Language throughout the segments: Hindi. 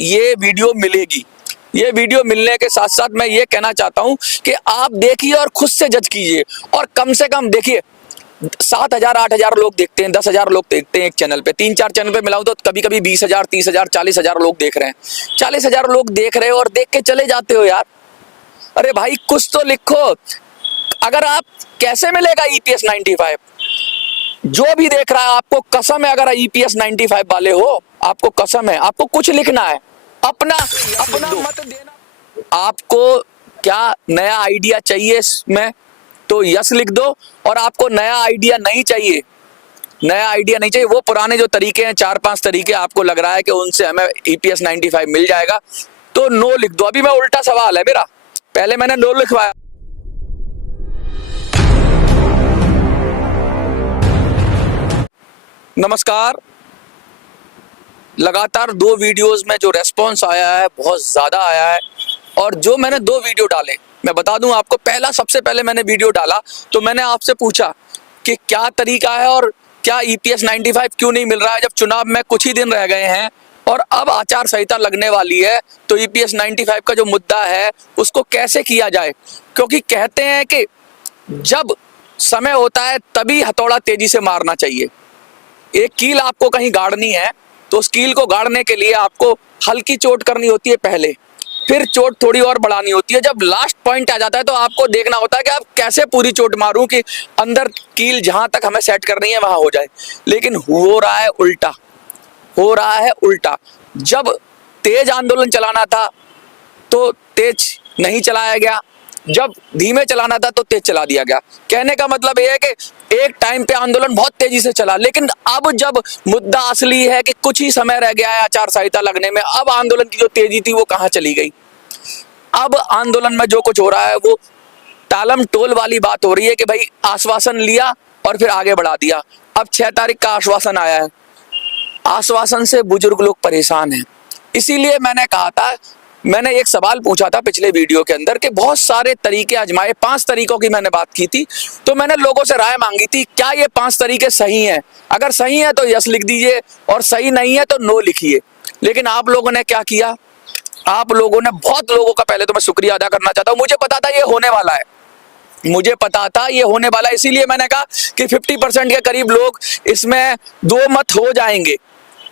ये वीडियो मिलेगी। ये वीडियो मिलने के साथ साथ मैं ये कहना चाहता हूं कि आप देखिए और खुद से जज कीजिए। और कम से कम देखिए 7,000 8,000 लोग देखते हैं, 10,000 लोग देखते हैं एक चैनल पे, 3-4 चैनल पे मिलाऊं तो कभी कभी 20,000 30,000 40,000 लोग देख रहे हैं। 40,000 लोग देख रहे हो और देख के चले जाते हो यार। अरे भाई कुछ तो लिखो। अगर आप कैसे मिलेगा ईपीएस 95? जो भी देख रहा है आपको कसम है, अगर ईपीएस 95 वाले हो, आपको कसम है, आपको कुछ लिखना है, अपना अपना मत देना। आपको क्या नया आइडिया चाहिए इसमें तो यस लिख दो। और आपको नया आइडिया नहीं चाहिए, नया आइडिया नहीं चाहिए, वो पुराने जो तरीके हैं 4-5 तरीके आपको लग रहा है कि उनसे हमें ईपीएस 95 मिल जाएगा तो नो लिख दो। अभी मैं उल्टा सवाल है मेरा, पहले मैंने नो लिखवाया। नमस्कार। लगातार 2 वीडियोस में जो रेस्पॉन्स आया है बहुत ज़्यादा आया है। और जो मैंने 2 वीडियो डाले, मैं बता दूं आपको, सबसे पहले मैंने वीडियो डाला तो मैंने आपसे पूछा कि क्या तरीका है और क्या ईपीएस 95 क्यों नहीं मिल रहा है, जब चुनाव में कुछ ही दिन रह गए हैं और अब आचार संहिता लगने वाली है तो ईपीएस 95 का जो मुद्दा है उसको कैसे किया जाए। क्योंकि कहते हैं कि जब समय होता है तभी हथौड़ा तेजी से मारना चाहिए। एक कील आपको कहीं गाड़नी है तो उस कील को गाड़ने के लिए आपको हल्की चोट करनी होती है पहले, फिर चोट थोड़ी और बढ़ानी होती है। जब लास्ट पॉइंट आ जाता है तो आपको देखना होता है कि आप कैसे पूरी चोट मारूं कि अंदर कील जहां तक हमें सेट करनी है वहां हो जाए। लेकिन हो रहा है उल्टा, हो रहा है उल्टा। जब तेज आंदोलन चलाना था तो तेज नहीं चलाया गया, जब धीमे चलाना था तो तेज चला दिया गया। कहने का मतलब यह है कि एक टाइम पे आंदोलन बहुत तेजी से चला, लेकिन अब जब मुद्दा असली है कि कुछ ही समय रह गया है आचार संहिता लगने में, अब आंदोलन की जो तेजी थी वो कहां चली गई। अब आंदोलन में जो कुछ हो रहा है वो टालम टोल वाली बात हो रही है कि भाई आश्वासन लिया और फिर आगे बढ़ा दिया। अब 6 तारीख का आश्वासन आया है, आश्वासन से बुजुर्ग लोग परेशान हैं। इसीलिए मैंने कहा था, मैंने एक सवाल पूछा था पिछले वीडियो के अंदर कि बहुत सारे तरीके आजमाए, 5 तरीकों की मैंने बात की थी, तो मैंने लोगों से राय मांगी थी क्या ये 5 तरीके सही हैं। अगर सही है तो यस लिख दीजिए और सही नहीं है तो नो लिखिए। लेकिन आप लोगों ने क्या किया, आप लोगों ने, बहुत लोगों का पहले तो मैं शुक्रिया अदा करना चाहता हूँ। मुझे पता था ये होने वाला है, मुझे पता था ये होने वाला है, इसीलिए मैंने कहा कि 50% के करीब लोग इसमें 2 मत हो जाएंगे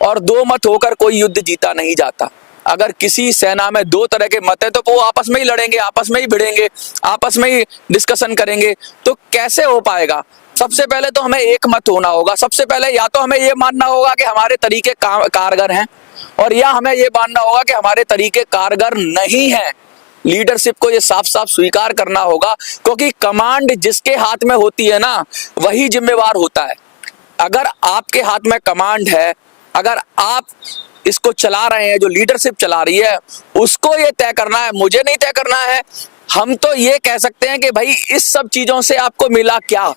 और 2 मत होकर कोई युद्ध जीता नहीं जाता। अगर किसी सेना में 2 तरह के मत है तो वो आपस में ही लड़ेंगे, आपस में ही भिड़ेंगे, आपस में ही डिस्कशन करेंगे, तो कैसे हो पाएगा। सबसे पहले तो हमें एक मत होना होगा। सबसे पहले या तो हमें ये मानना होगा कि हमारे तरीके कारगर हैं, और या हमें ये मानना होगा कि हमारे तरीके कारगर नहीं हैं। लीडरशिप को ये साफ साफ स्वीकार करना होगा, क्योंकि कमांड जिसके हाथ में होती है ना वही जिम्मेवार होता है। अगर आपके हाथ में कमांड है, अगर आप इसको चला रहे हैं, जो लीडरशिप चला रही है उसको ये तय करना है, मुझे नहीं तय करना है। हम तो ये कह सकते हैं कि भाई इस सब चीजों से आपको मिला क्या,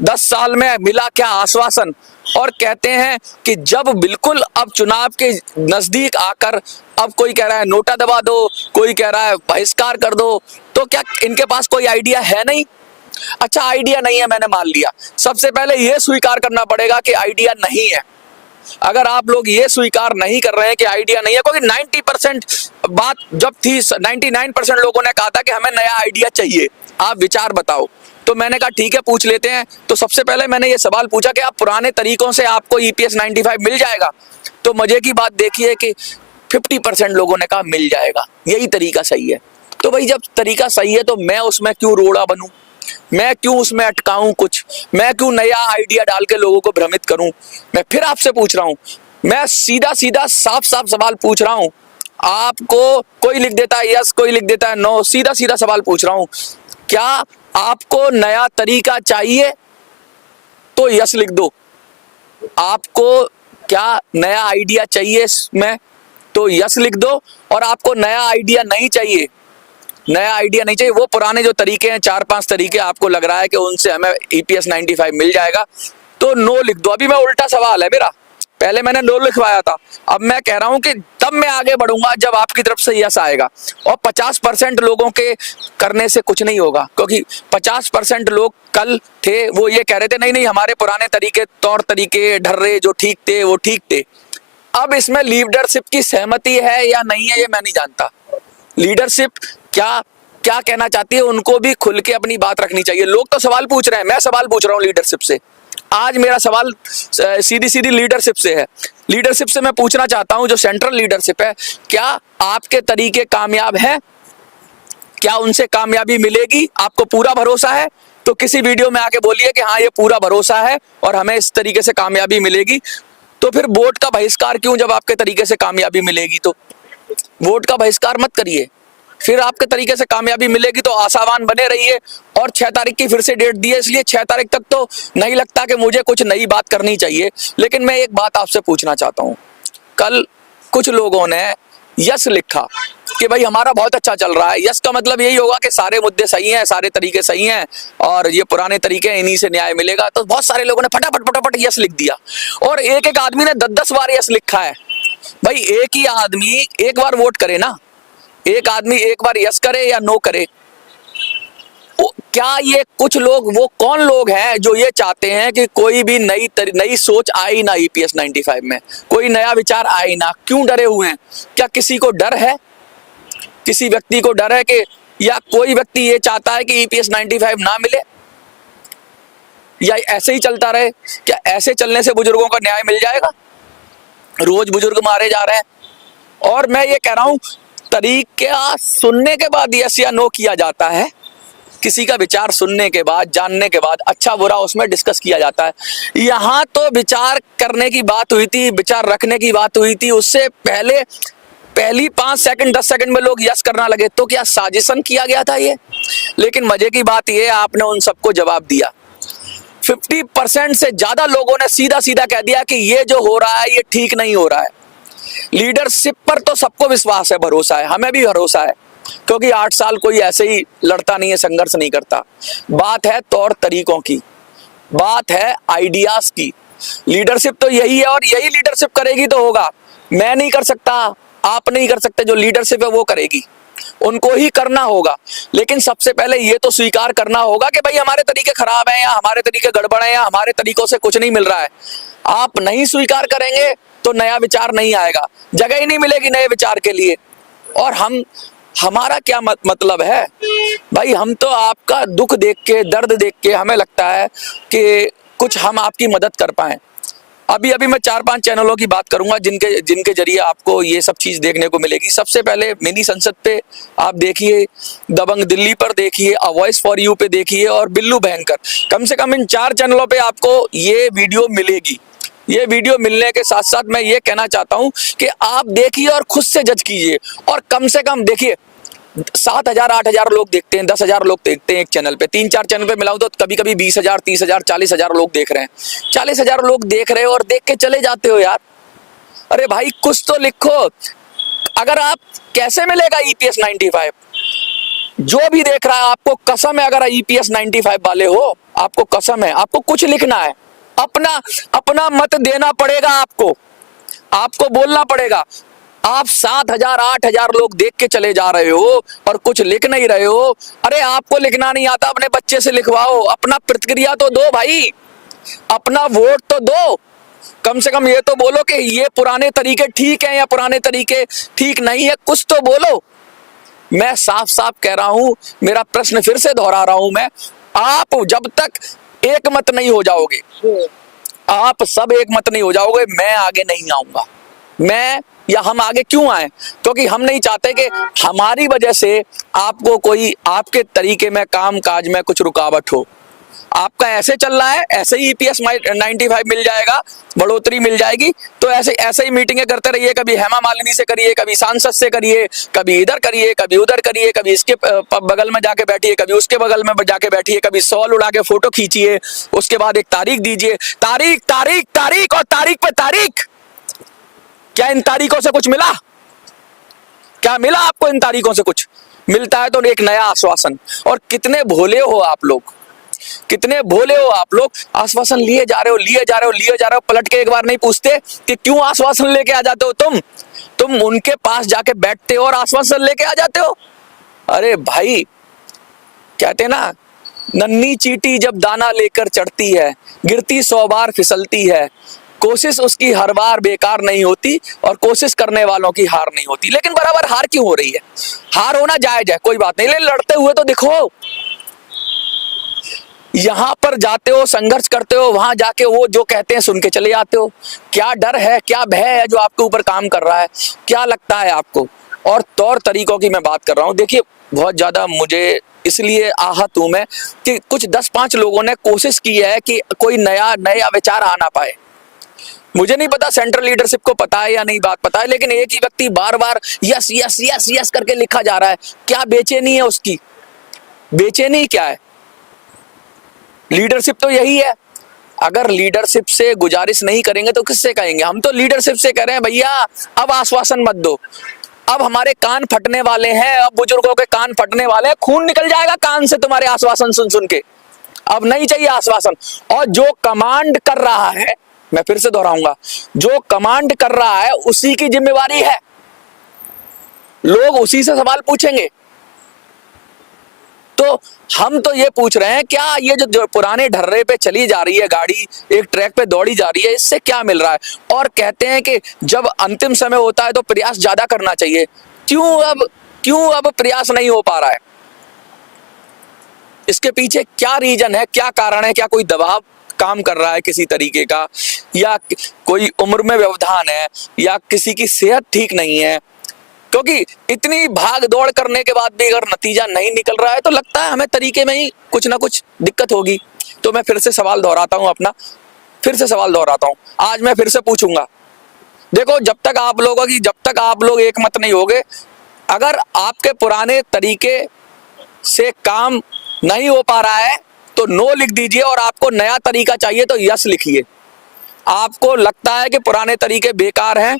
10 साल में मिला क्या आश्वासन। और कहते हैं कि जब बिल्कुल अब चुनाव के नजदीक आकर अब कोई कह रहा है नोटा दबा दो, कोई कह रहा है बहिष्कार कर दो, तो क्या इनके पास कोई आइडिया है नहीं? अच्छा आइडिया नहीं है, मैंने मान लिया। सबसे पहले यह स्वीकार करना पड़ेगा कि आइडिया नहीं है। अगर आप लोग ये स्वीकार नहीं कर रहे हैं कि आइडिया नहीं है, क्योंकि 90% बात जब थी 99% लोगों ने कहा था कि हमें नया आइडिया चाहिए, आप विचार बताओ। तो मैंने कहा ठीक है पूछ लेते हैं। तो सबसे पहले मैंने ये सवाल पूछा कि आप पुराने तरीकों से आपको ईपीएस 95 मिल जाएगा। तो मजे की बात देखिए कि 50% लोगों ने कहा मिल जाएगा, यही तरीका सही है। तो भाई जब तरीका सही है तो मैं उसमें क्यों रोड़ा बनूं, मैं क्यों उसमें अटकाऊं कुछ, मैं क्यों नया आइडिया डाल के लोगों को भ्रमित करूं। मैं फिर आपसे पूछ रहा हूं, मैं सीधा सीधा साफ साफ सवाल पूछ रहा हूं आपको। कोई लिख देता है यस, कोई लिख देता है नो, सीधा सीधा सवाल पूछ रहा हूं, क्या आपको नया तरीका चाहिए तो यस लिख दो। आपको क्या नया आइडिया चाहिए इसमें तो यस लिख दो। और आपको नया आइडिया नहीं चाहिए, नया आइडिया नहीं चाहिए, वो पुराने जो तरीके हैं 4-5 तरीके आपको लग रहा है कि उनसे हमें ईपीएस 95 मिल जाएगा तो नो लिख दो। अभी मैं उल्टा सवाल है मेरा, पहले मैंने नो लिखवाया था, अब मैं कह रहा हूं कि तब मैं आगे बढ़ूंगा जब आपकी तरफ से यस आएगा। और 50% लोगों के करने से कुछ नहीं होगा, क्योंकि 50% लोग कल थे वो ये कह रहे थे नहीं नहीं हमारे पुराने तरीके, तौर तरीके ढर्रे जो ठीक थे वो ठीक थे। अब इसमें लीडरशिप की सहमति है या नहीं है ये मैं नहीं जानता। लीडरशिप क्या क्या कहना चाहती है, उनको भी खुल के अपनी बात रखनी चाहिए। लोग तो सवाल पूछ रहे हैं, मैं सवाल पूछ रहा हूँ लीडरशिप से। आज मेरा सवाल सीधी सीधी लीडरशिप से है। लीडरशिप से मैं पूछना चाहता हूं, जो सेंट्रल लीडरशिप है, क्या आपके तरीके कामयाब हैं? क्या उनसे कामयाबी मिलेगी? आपको पूरा भरोसा है? तो किसी वीडियो में आके बोलिए कि हाँ ये पूरा भरोसा है और हमें इस तरीके से कामयाबी मिलेगी। तो फिर वोट का बहिष्कार क्यों, जब आपके तरीके से कामयाबी मिलेगी? तो वोट का बहिष्कार मत करिए, फिर आपके तरीके से कामयाबी मिलेगी तो आशावान बने रहिए। और 6 तारीख की फिर से डेट दी है, इसलिए 6 तारीख तक तो नहीं लगता कि मुझे कुछ नई बात करनी चाहिए। लेकिन मैं एक बात आपसे पूछना चाहता हूं, कल कुछ लोगों ने यस लिखा कि भाई हमारा बहुत अच्छा चल रहा है। यस का मतलब यही होगा कि सारे मुद्दे सही हैं, सारे तरीके सही हैं और ये पुराने तरीके इन्हीं से न्याय मिलेगा। तो बहुत सारे लोगों ने फटाफट फटाफट यस लिख दिया और एक एक आदमी ने 10-10 बार यस लिखा है। भाई एक ही आदमी एक बार वोट करे ना, एक आदमी एक बार यस करे या नो करे। क्या ये कुछ लोग, वो कौन लोग हैं जो ये चाहते हैं कि कोई भी नई सोच आए ना ईपीएस 95 में, कोई नया विचार आए ना? क्यों डरे हुए हैं? क्या किसी को डर है, किसी व्यक्ति को डर है कि, या कोई व्यक्ति ये चाहता है कि ईपीएस 95 ना मिले, या ऐसे ही चलता रहे? क्या ऐसे चलने से बुजुर्गों का न्याय मिल जाएगा? रोज बुजुर्ग मारे जा रहे हैं। और मैं ये कह रहा हूं, तरीका सुनने के बाद यस या नो किया जाता है। किसी का विचार सुनने के बाद, जानने के बाद अच्छा बुरा उसमें डिस्कस किया जाता है। यहां तो विचार करने की बात हुई थी, विचार रखने की बात हुई थी, उससे पहले पहली 5 सेकंड 10 सेकंड में लोग यस करना लगे। तो क्या साजिशन किया गया था ये? लेकिन मजे की बात ये, आपने उन सबको जवाब दिया। 50% से ज्यादा लोगों ने सीधा सीधा कह दिया कि ये जो हो रहा है ये ठीक नहीं हो रहा है। लीडरशिप पर तो सबको विश्वास है, भरोसा है, हमें भी भरोसा है, क्योंकि 8 साल कोई ऐसे ही लड़ता नहीं है, संघर्ष नहीं करता। बात है तौर तरीकों की, बात है आइडियाज की। लीडरशिप तो यही है और यही लीडरशिप करेगी तो होगा। मैं नहीं कर सकता, आप नहीं कर सकते, जो लीडरशिप है वो करेगी, उनको ही करना होगा। लेकिन सबसे पहले ये तो स्वीकार करना होगा कि भाई हमारे तरीके खराब हैं या हमारे तरीके गड़बड़ हैं या हमारे तरीकों से कुछ नहीं मिल रहा है। आप नहीं स्वीकार करेंगे तो नया विचार नहीं आएगा, जगह ही नहीं मिलेगी नए विचार के लिए। और हमारा क्या मतलब है भाई? हम तो आपका दुख देख के, दर्द देख के हमें लगता है कि कुछ हम आपकी मदद कर पाए। अभी मैं 4-5 चैनलों की बात करूंगा जिनके जरिए आपको ये सब चीज देखने को मिलेगी। सबसे पहले मिनी संसद पे आप देखिए, दबंग दिल्ली पर देखिए, अ वॉइस फॉर यू पे देखिए और बिल्लू भयंकर। कम से कम इन 4 चैनलों पे आपको ये वीडियो मिलेगी। ये वीडियो मिलने के साथ साथ मैं ये कहना चाहता हूं कि आप देखिए और खुद से जज कीजिए। और कम से कम देखिए, 7,000-8,000 लोग देखते हैं, 10,000 लोग देखते हैं एक चैनल पे। 3-4 चैनल पे मिलाऊं तो कभी कभी 20,000, 30,000, 40,000 लोग देख रहे हैं। 40,000 लोग देख रहे हो और देख के चले जाते हो यार। अरे भाई कुछ तो लिखो। अगर आप, कैसे मिलेगा ईपीएस 95? जो भी देख रहा है आपको कसम है, अगर ईपीएस 95 वाले हो, आपको कसम है, आपको कुछ लिखना है, अपना मत देना पड़ेगा। आपको बोलना पड़ेगा। आप 7,000-8,000 लोग देख के चले जा रहे हो और कुछ लिख नहीं रहे हो। अरे आपको लिखना नहीं आता, अपने बच्चे से लिखवाओ, अपना प्रतिक्रिया तो दो भाई, अपना वोट तो दो। कम से कम ये तो बोलो कि ये पुराने तरीके ठीक हैं या पुराने तरीके ठीक नहीं है, कुछ तो बोलो। मैं साफ साफ कह रहा हूं, मेरा प्रश्न फिर से दोहरा रहा हूं मैं, आप जब तक एक मत नहीं हो जाओगे, आप सब एक मत नहीं हो जाओगे, मैं आगे नहीं आऊंगा। मैं या हम आगे क्यों आए? क्योंकि हम नहीं चाहते कि हमारी वजह से आपको कोई, आपके तरीके में, काम काज में कुछ रुकावट हो। आपका ऐसे चल रहा है, ऐसे ही ईपीएस 95 मिल जाएगा, बढ़ोतरी मिल जाएगी। तो ऐसे ही मीटिंगें करते रहिए, कभी हेमा मालिनी से करिए, कभी सांसद से करिए, कभी इधर करिए, कभी उधर करिए, कभी इसके बगल में जाके बैठिए, कभी उसके बगल में जाके बैठिए, कभी शॉल उड़ा के फोटो खींचिए, उसके बाद एक तारीख दीजिए, तारीख तारीख तारीख और तारीख पे तारीख। क्या इन तारीखों से कुछ मिला? क्या मिला आपको इन तारीखों से? कुछ मिलता है तो एक नया आश्वासन। और कितने भोले हो आप लोग, कितने भोले हो आप लोग। आश्वासन लिए जा रहे हो, पलट के एक बार नहीं पूछते कि क्यों आश्वासन लेके आ जाते हो तुम उनके पास जाके बैठते हो और आश्वासन लेके आ जाते हो। अरे भाई, कहते ना, नन्ही चींटी जब दाना लेकर चढ़ती है, गिरती 100 बार फिसलती है। कोशिश उसकी हर बार बेकार नहीं होती और कोशिश करने वालों की हार नहीं होती। लेकिन बराबर हार क्यों हो रही है? हार होना जायज है, कोई बात नहीं, लेकिन लड़ते हुए तो दिखो। यहां पर जाते हो, संघर्ष करते हो, वहां जाके वो जो कहते हैं सुन के चले जाते हो। क्या डर है, क्या भय है जो आपके ऊपर काम कर रहा है? क्या लगता है आपको? और तौर तरीकों की मैं बात कर रहा हूं। देखिए, बहुत ज्यादा मुझे इसलिए आहत हूं मैं कि कुछ 10-5 लोगों ने कोशिश की है कि कोई नया विचार आ ना पाए। मुझे नहीं पता सेंट्रल लीडरशिप को पता है या नहीं बात पता है, लेकिन एक ही व्यक्ति बार बार यस यस यस यस करके लिखा जा रहा है। क्या बेचैनी है उसकी? बेचैनी क्या है? लीडरशिप तो यही है। अगर लीडरशिप से गुजारिश नहीं करेंगे तो किससे कहेंगे? हम तो लीडरशिप से कह रहे हैं भैया अब आश्वासन मत दो, अब हमारे कान फटने वाले हैं, अब बुजुर्गों के कान फटने वाले हैं, खून निकल जाएगा कान से तुम्हारे आश्वासन सुन सुन के। अब नहीं चाहिए आश्वासन। और जो कमांड कर रहा है, मैं फिर से दोहराऊंगा, जो कमांड कर रहा है उसी की जिम्मेवारी है। लोग उसी से सवाल पूछेंगे। तो हम तो ये पूछ रहे हैं, क्या ये जो पुराने ढर्रे पे चली जा रही है गाड़ी, एक ट्रैक पे दौड़ी जा रही है, इससे क्या मिल रहा है? और कहते हैं कि जब अंतिम समय होता है तो प्रयास ज्यादा करना चाहिए। क्यों अब प्रयास नहीं हो पा रहा है? इसके पीछे क्या रीजन है, क्या कारण है? क्या कोई दबाव काम कर रहा है किसी तरीके का, या कोई उम्र में व्यवधान है, या किसी की सेहत ठीक नहीं है? क्योंकि इतनी भाग दौड़ करने के बाद भी अगर नतीजा नहीं निकल रहा है तो लगता है हमें तरीके में ही कुछ ना कुछ दिक्कत होगी। तो मैं फिर से सवाल दोहराता हूं अपना, आज मैं फिर से पूछूंगा। देखो, जब तक आप लोग एक मत नहीं होगे, अगर आपके पुराने तरीके से काम नहीं हो पा रहा है तो नो लिख दीजिए, और आपको नया तरीका चाहिए तो यस लिखिए। आपको लगता है कि पुराने तरीके बेकार हैं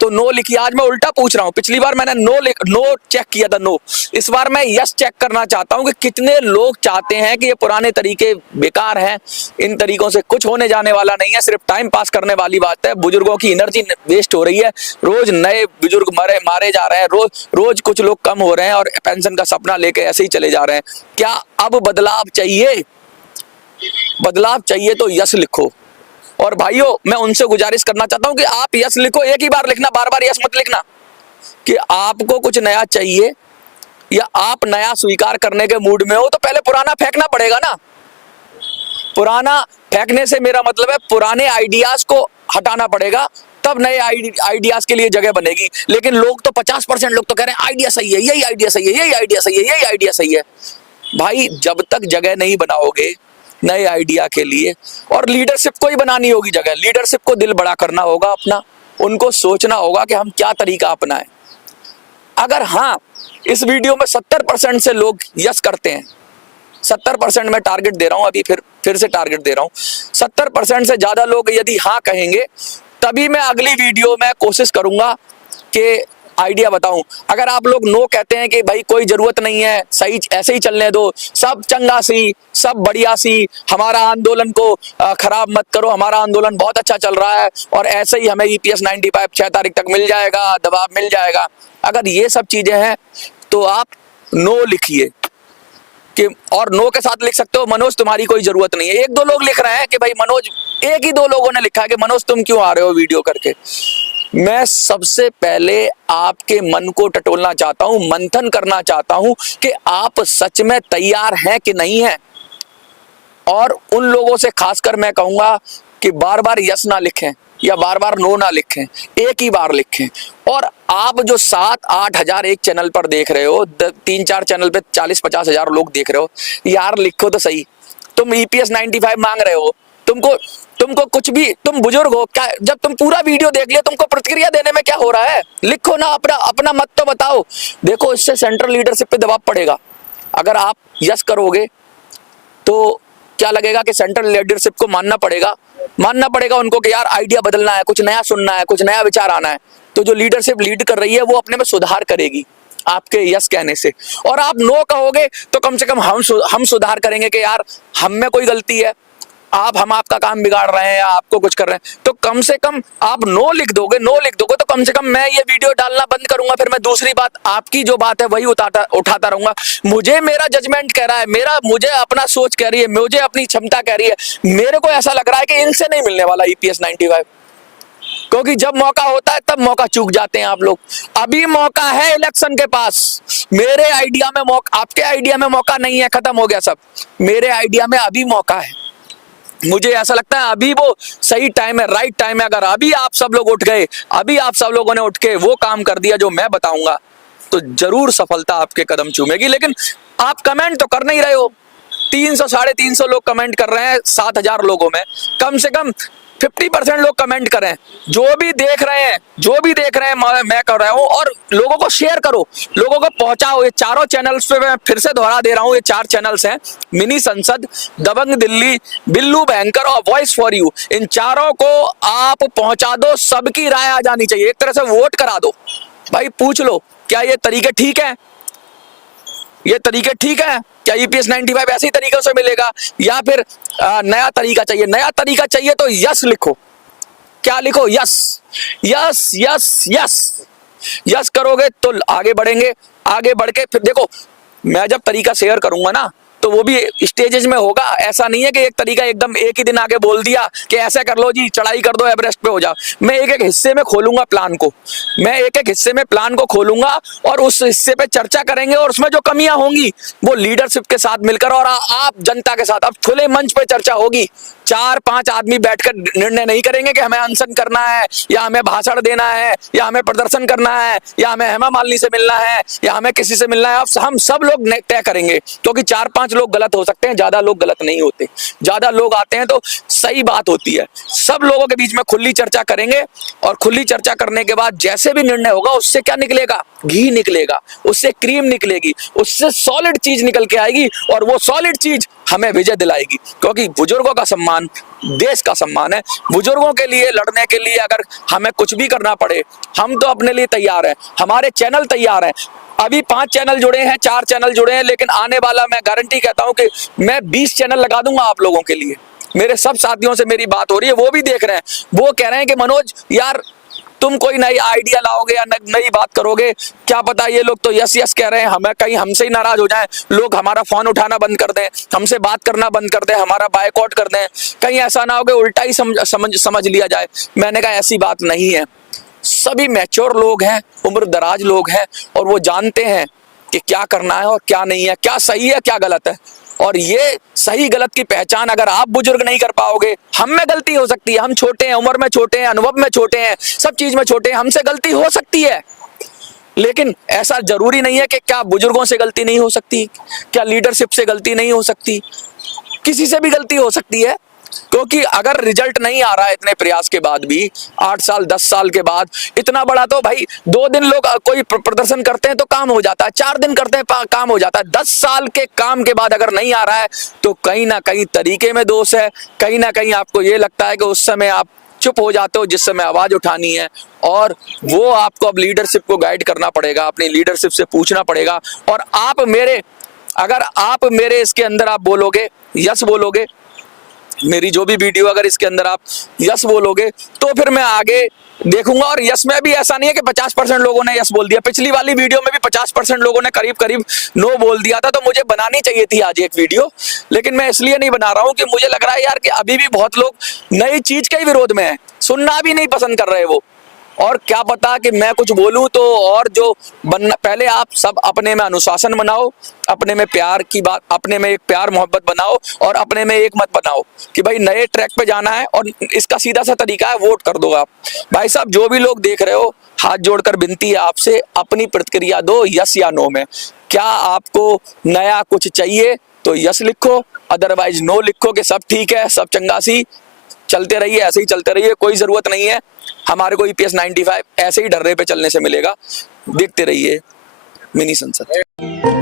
तो नो लिखिए। आज मैं उल्टा पूछ रहा हूं। पिछली बार मैंने नो चेक किया था, नो। इस बार मैं यस चेक करना चाहता हूं कि कितने लोग चाहते हैं कि ये पुराने तरीके बेकार हैं, इन तरीकों से कुछ होने जाने वाला नहीं है, सिर्फ टाइम पास करने वाली बात है, बुजुर्गों की एनर्जी वेस्ट हो रही है, रोज नए बुजुर्ग मारे जा रहे हैं, रोज कुछ लोग कम हो रहे हैं और पेंशन का सपना लेके ऐसे ही चले जा रहे हैं। क्या अब बदलाव चाहिए? बदलाव चाहिए तो यस लिखो। और भाइयों, मैं उनसे गुजारिश करना चाहता हूं कि आप यस लिखो, एक ही बार लिखना, बार बार यस मत लिखना। कि आपको कुछ नया चाहिए या आप नया स्वीकार करने के मूड में हो तो पहले पुराना फेंकना पड़ेगा ना। पुराना फेंकने से मेरा मतलब है पुराने आइडियाज को हटाना पड़ेगा, तब नए आइडियाज के लिए जगह बनेगी। लेकिन लोग तो 50% लोग तो कह रहे हैं आइडिया सही है, यही आइडिया सही है, यही आइडिया सही है, यही आइडिया सही है। भाई, जब तक जगह नहीं बनाओगे नए आइडिया के लिए, और लीडरशिप को ही बनानी होगी जगह, लीडरशिप को दिल बड़ा करना होगा अपना, उनको सोचना होगा कि हम क्या तरीका अपनाएं। अगर हाँ, इस वीडियो में 70% से लोग यस करते हैं, 70% मैं टारगेट दे रहा हूं, अभी फिर से टारगेट दे रहा हूं, 70% से ज्यादा लोग यदि हाँ कहेंगे तभी मैं अगली वीडियो में कोशिश करूंगा कि आइडिया बताऊं। अगर आप लोग नो कहते हैं कि भाई कोई जरूरत नहीं है, सही ऐसे ही चलने दो, सब चंगा सी, सब बढ़िया सी, हमारा आंदोलन को खराब मत करो, हमारा आंदोलन बहुत अच्छा चल रहा है और ऐसे ही हमें EPS 95 6 तारीख तक मिल जाएगा, दबाव मिल जाएगा, अगर ये सब चीजें हैं तो आप नो लिखिए। कि और नो के साथ लिख सकते हो मनोज तुम्हारी कोई जरूरत नहीं है। 1-2 लोग लिख रहे हैं कि भाई मनोज, 1 ही 2 लोगों ने लिखा है कि मनोज तुम क्यों आ रहे हो वीडियो करके। मैं सबसे पहले आपके मन को टटोलना चाहता हूं, मंथन करना चाहता हूं कि आप सच में तैयार हैं कि नहीं हैं। और उन लोगों से खासकर मैं कहूंगा कि बार बार यस ना लिखें या बार बार नो ना लिखें, एक ही बार लिखें। और आप जो 7-8 हजार एक चैनल पर देख रहे हो, 3-4 चैनल पे 40-50 हजार लोग देख रहे हो, यार लिखो तो सही। तुम EPS 95 मांग रहे हो, तुमको कुछ भी, तुम बुजुर्ग हो क्या? जब तुम पूरा वीडियो देख लिया, तुमको प्रतिक्रिया देने में क्या हो रहा है? लिखो ना, अपना मत तो बताओ। देखो, इससे सेंट्रल लीडरशिप पे दबाव पड़ेगा। अगर आप यस करोगे तो क्या लगेगा कि सेंट्रल लीडरशिप को मानना पड़ेगा उनको कि यार आइडिया बदलना है, कुछ नया सुनना है, कुछ नया विचार आना है। तो जो लीडरशिप लीड कर रही है वो अपने में सुधार करेगी आपके यस कहने से। और आप नो कहोगे तो कम से कम हम सुधार करेंगे कि यार हम में कोई गलती है, हम आपका काम बिगाड़ रहे हैं या आपको कुछ कर रहे हैं। तो कम से कम आप नो लिख दोगे तो कम से कम मैं ये वीडियो डालना बंद करूंगा। फिर मैं दूसरी बात, आपकी जो बात है वही उठाता रहूंगा। मुझे मेरा जजमेंट कह रहा है, मुझे अपना सोच कह रही है, मुझे अपनी क्षमता कह रही है, मेरे को ऐसा लग रहा है कि इनसे नहीं मिलने वाला EPS 95। क्योंकि जब मौका होता है तब मौका चूक जाते हैं आप लोग। अभी मौका है इलेक्शन के पास। मेरे आइडिया में मौका, आपके आइडिया में मौका नहीं है, खत्म हो गया सब। मेरे आइडिया में अभी मौका है। मुझे ऐसा लगता है अभी वो सही टाइम है, राइट टाइम है। अगर अभी आप सब लोग उठ गए, अभी आप सब लोगों ने उठ के वो काम कर दिया जो मैं बताऊंगा, तो जरूर सफलता आपके कदम चूमेगी। लेकिन आप कमेंट तो कर नहीं रहे हो। 300 350 लोग कमेंट कर रहे हैं 7000 लोगों में। कम से कम 50% लोग कमेंट करें। जो भी देख रहे हैं मैं कर रहा हूं, और लोगों को शेयर करो, लोगों को पहुंचाओ। ये चारों चैनल्स पे मैं फिर से दोहरा दे रहा हूं, ये 4 चैनल्स हैं, मिनी संसद, दबंग दिल्ली, बिल्लू बैंकर और वॉइस फॉर यू। इन चारों को आप पहुंचा दो। सबकी राय आ जानी चाहिए, एक तरह से वोट करा दो भाई। पूछ लो क्या ये तरीके ठीक है, ये तरीके ठीक है क्या? EPS 95 ऐसे ही तरीके से मिलेगा या फिर नया तरीका चाहिए? नया तरीका चाहिए तो यस लिखो। क्या लिखो? Yes yes yes yes. Yes करोगे तो आगे बढ़ेंगे। आगे बढ़ के फिर देखो, मैं जब तरीका शेयर करूंगा ना, तो वो भी स्टेजेस में होगा। ऐसा नहीं है कि एक तरीका एकदम एक ही दिन आगे बोल दिया कि ऐसा कर लो जी, चढ़ाई कर दो, एवरेस्ट पे हो जाओ। मैं एक एक हिस्से में खोलूंगा प्लान को, मैं एक एक हिस्से में प्लान को खोलूंगा और उस हिस्से पे चर्चा करेंगे। और उसमें जो कमियां होंगी वो लीडरशिप के साथ मिलकर और आप जनता के साथ अब खुले मंच पे चर्चा होगी। 4-5 आदमी बैठकर निर्णय नहीं करेंगे कि हमें अनशन करना है या हमें भाषण देना है या हमें प्रदर्शन करना है या हमें हेमा मालिनी से मिलना है या हमें किसी से मिलना है। अब हम सब लोग तय करेंगे, क्योंकि 4-5 लोग गलत हो सकते हैं, ज्यादा लोग गलत नहीं होते। ज्यादा लोग आते हैं तो सही बात होती है। सब लोगों के बीच में खुली चर्चा करेंगे और खुली चर्चा करने के बाद जैसे भी निर्णय होगा उससे क्या निकलेगा? घी निकलेगा, उससे क्रीम निकलेगी, उससे सॉलिड चीज निकल के आएगी और वो सॉलिड चीज हमें विजय दिलाएगी। क्योंकि बुजुर्गों का सम्मान देश का सम्मान है। बुजुर्गों के लिए लड़ने के लिए अगर हमें कुछ भी करना पड़े, हम तो अपने लिए तैयार हैं। हमारे चैनल तैयार हैं। अभी 5 चैनल जुड़े हैं, 4 चैनल जुड़े हैं, लेकिन आने वाला मैं गारंटी कहता हूं कि मैं 20 चैनल लगा दूंगा आप लोगों के लिए। मेरे सब साथियों से मेरी बात हो रही है, वो भी देख रहे हैं। वो कह रहे हैं कि मनोज यार तुम कोई नई आइडिया लाओगे या नई बात करोगे, क्या पता ये लोग तो यस यस कह रहे हैं, हमें कहीं हमसे ही नाराज हो जाएं, लोग हमारा फोन उठाना बंद कर दें, हमसे बात करना बंद कर दें, हमारा बायकॉट कर दें, कहीं ऐसा ना हो कि उल्टा ही समझ लिया जाए। मैंने कहा ऐसी बात नहीं है। सभी मैच्योर लोग हैं, उम्र दराज लोग हैं और वो जानते हैं कि क्या करना है और क्या नहीं है, क्या सही है क्या गलत है। और ये सही गलत की पहचान अगर आप बुजुर्ग नहीं कर पाओगे, हम में गलती हो सकती है, हम छोटे हैं, उम्र में छोटे हैं, अनुभव में छोटे हैं, सब चीज में छोटे हैं, हमसे गलती हो सकती है। लेकिन ऐसा जरूरी नहीं है कि क्या बुजुर्गों से गलती नहीं हो सकती, क्या लीडरशिप से गलती नहीं हो सकती, किसी से भी गलती हो सकती है। क्योंकि अगर रिजल्ट नहीं आ रहा है इतने प्रयास के बाद भी, 8 साल 10 साल के बाद, इतना बड़ा तो भाई 2 दिन लोग कोई प्रदर्शन करते हैं तो काम हो जाता है, 4 दिन करते हैं काम हो जाता है। 10 साल के काम के बाद अगर नहीं आ रहा है तो कहीं ना कहीं तरीके में दोष है। कहीं ना कहीं आपको ये लगता है कि उस समय आप चुप हो जाते हो जिस समय आवाज उठानी है, और वो आपको अब लीडरशिप को गाइड करना पड़ेगा, अपनी लीडरशिप से पूछना पड़ेगा। और अगर आप मेरे इसके अंदर आप बोलोगे, यस बोलोगे, मेरी जो भी वीडियो अगर इसके अंदर आप यस बोलोगे तो फिर मैं आगे देखूंगा। और यस में भी ऐसा नहीं है कि 50% लोगों ने यस बोल दिया। पिछली वाली वीडियो में भी 50% लोगों ने करीब नो बोल दिया था, तो मुझे बनानी चाहिए थी आज एक वीडियो, लेकिन मैं इसलिए नहीं बना रहा हूं कि मुझे लग रहा है यार कि अभी भी बहुत लोग नई चीज के ही विरोध में है, सुनना भी नहीं पसंद कर रहे वो। और क्या पता कि मैं कुछ बोलूं तो, और जो पहले आप सब अपने में अनुशासन बनाओ, अपने में प्यार की बात, अपने में एक प्यार मोहब्बत बनाओ और अपने में एक मत बनाओ कि भाई नए ट्रैक पे जाना है। और इसका सीधा सा तरीका है, वोट कर दो आप। भाई साहब जो भी लोग देख रहे हो, हाथ जोड़कर विनती है आपसे, अपनी प्रतिक्रिया दो यस या नो में। क्या आपको नया कुछ चाहिए तो यस लिखो, अदरवाइज नो लिखो कि सब ठीक है, सब चंगासी, चलते रहिए, ऐसे ही चलते रहिए, कोई जरूरत नहीं है हमारे को EPS 95 ऐसे ही डर्रे पे चलने से मिलेगा। देखते रहिए मिनी संसद।